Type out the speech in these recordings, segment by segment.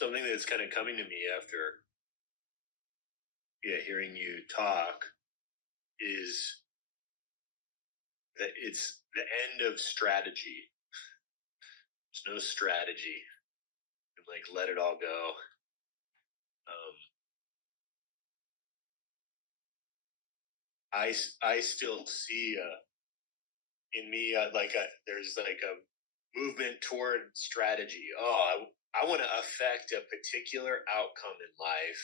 something that's kind of coming to me after hearing you talk is that it's the end of strategy. There's no strategy. And like let it all go. I still see in me there's like a movement toward strategy. Oh, I want to affect a particular outcome in life.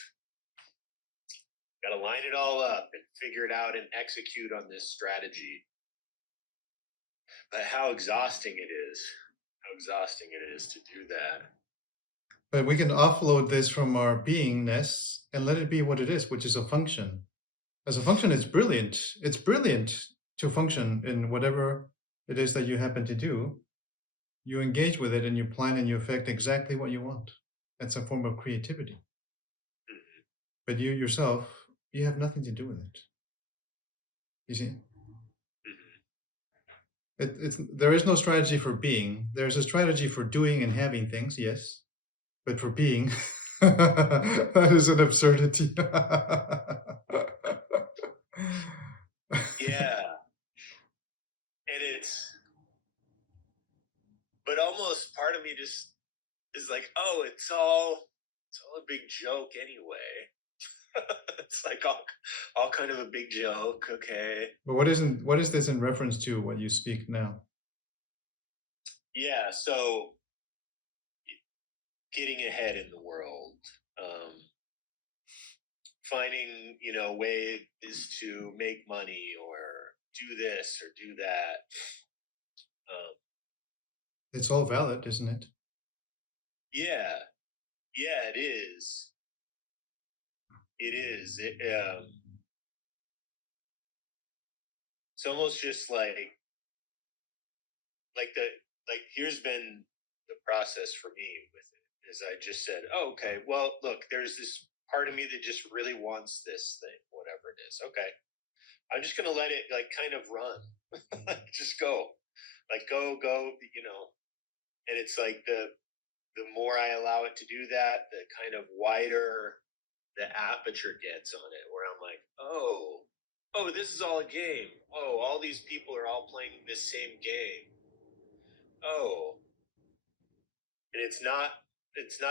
Got to line it all up and figure it out and execute on this strategy. But how exhausting it is. How exhausting it is to do that. But we can offload this from our beingness and let it be what it is, which is a function. As a function, it's brilliant. It's brilliant to function in whatever it is that you happen to do. You engage with it and you plan and you affect exactly what you want. That's a form of creativity. Mm-hmm. But you yourself, you have nothing to do with it. You see? Mm-hmm. There is no strategy for being. There's a strategy for doing and having things, yes. But for being, that is an absurdity. Yeah. And but almost part of me just is like, oh, it's all a big joke anyway. It's like all kind of a big joke. Okay. But what is this in reference to what you speak now? Yeah. So getting ahead in the world, finding, ways to make money or do this or do that. It's all valid, isn't it? Yeah. Yeah, it is. It is. It's almost just like here's been the process for me with it is I just said, oh, okay, well, look, there's this part of me that just really wants this thing, whatever it is. Okay. I'm just going to let it like kind of run, just go, like go, and it's like the more I allow it to do that, the kind of wider the aperture gets on it, where I'm like, oh, this is all a game. Oh, all these people are all playing this same game. Oh, and it's not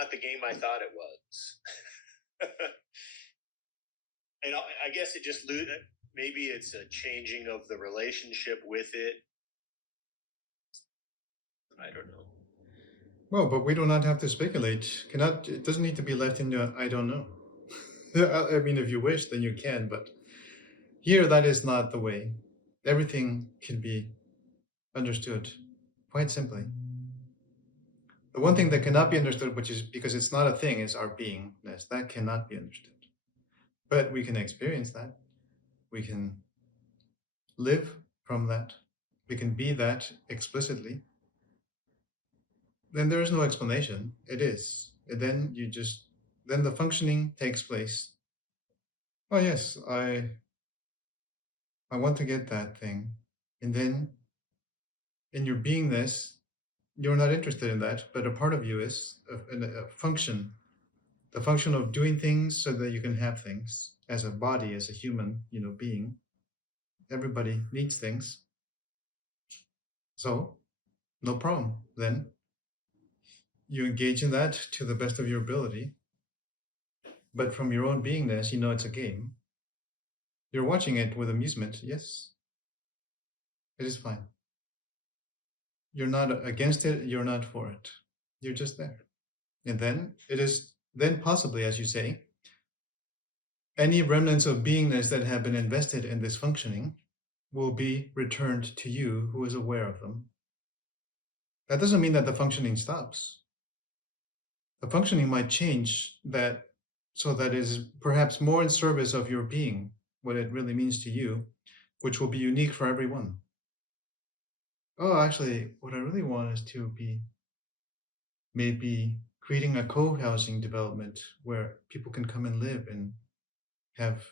the game I thought it was. And I guess it just maybe it's a changing of the relationship with it. I don't know. Well, but we do not have to speculate. It doesn't need to be left into I don't know. I mean, if you wish, then you can, but here that is not the way. Everything can be understood quite simply. The one thing that cannot be understood, which is because it's not a thing, is our beingness. That cannot be understood. But we can experience that. We can live from that. We can be that explicitly. Then there is no explanation. It is. And then the functioning takes place. Oh yes, I want to get that thing. And then in your beingness, you're not interested in that, but a part of you is a function. The function of doing things so that you can have things as a body, as a human, being. Everybody needs things. So, no problem. Then you engage in that to the best of your ability. But from your own beingness, it's a game. You're watching it with amusement, yes. It is fine. You're not against it, you're not for it. You're just there. And then it is then possibly, as you say, any remnants of beingness that have been invested in this functioning will be returned to you who is aware of them. That doesn't mean that the functioning stops. The functioning might change that so that it is perhaps more in service of your being, what it really means to you, which will be unique for everyone. Oh, actually, what I really want is to be maybe creating a co-housing development where people can come and live and have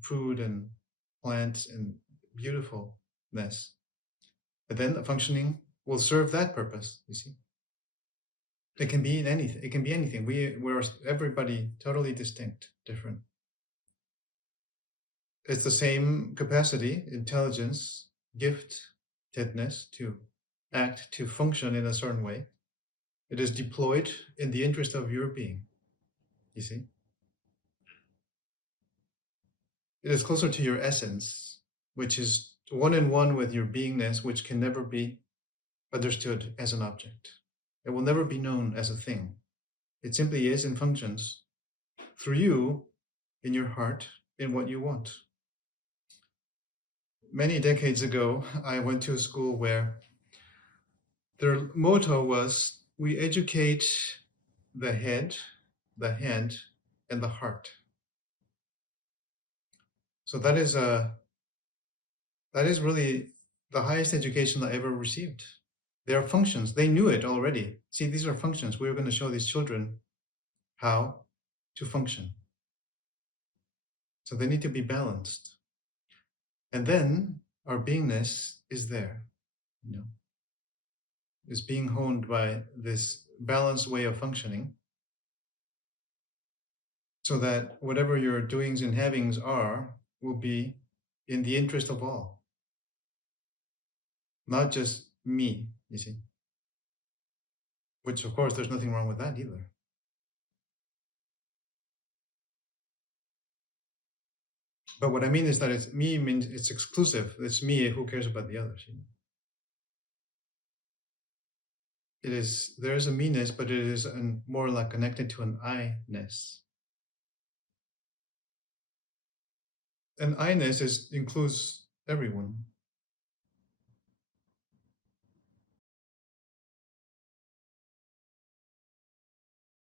food and plants and beautifulness. But then the functioning will serve that purpose, you see. It can be in anything. It can be anything. We're everybody totally distinct, different. It's the same capacity, intelligence, giftedness to act, to function in a certain way. It is deployed in the interest of your being. You see? It is closer to your essence, which is one in one with your beingness, which can never be understood as an object. It will never be known as a thing. It simply is and functions through you, in your heart, in what you want. Many decades ago, I went to a school where their motto was, we educate the head, the hand, and the heart. So that is really the highest education I ever received. They are functions. They knew it already. See, these are functions. We are going to show these children how to function. So they need to be balanced. And then our beingness is there, is being honed by this balanced way of functioning, so that whatever your doings and havings are will be in the interest of all, not just me, you see. Which, of course, there's nothing wrong with that either. But what I mean is that it's me means it's exclusive. It's me. Who cares about the others? It is, there is a me-ness, but it is more like connected to an I-ness. And I-ness includes everyone.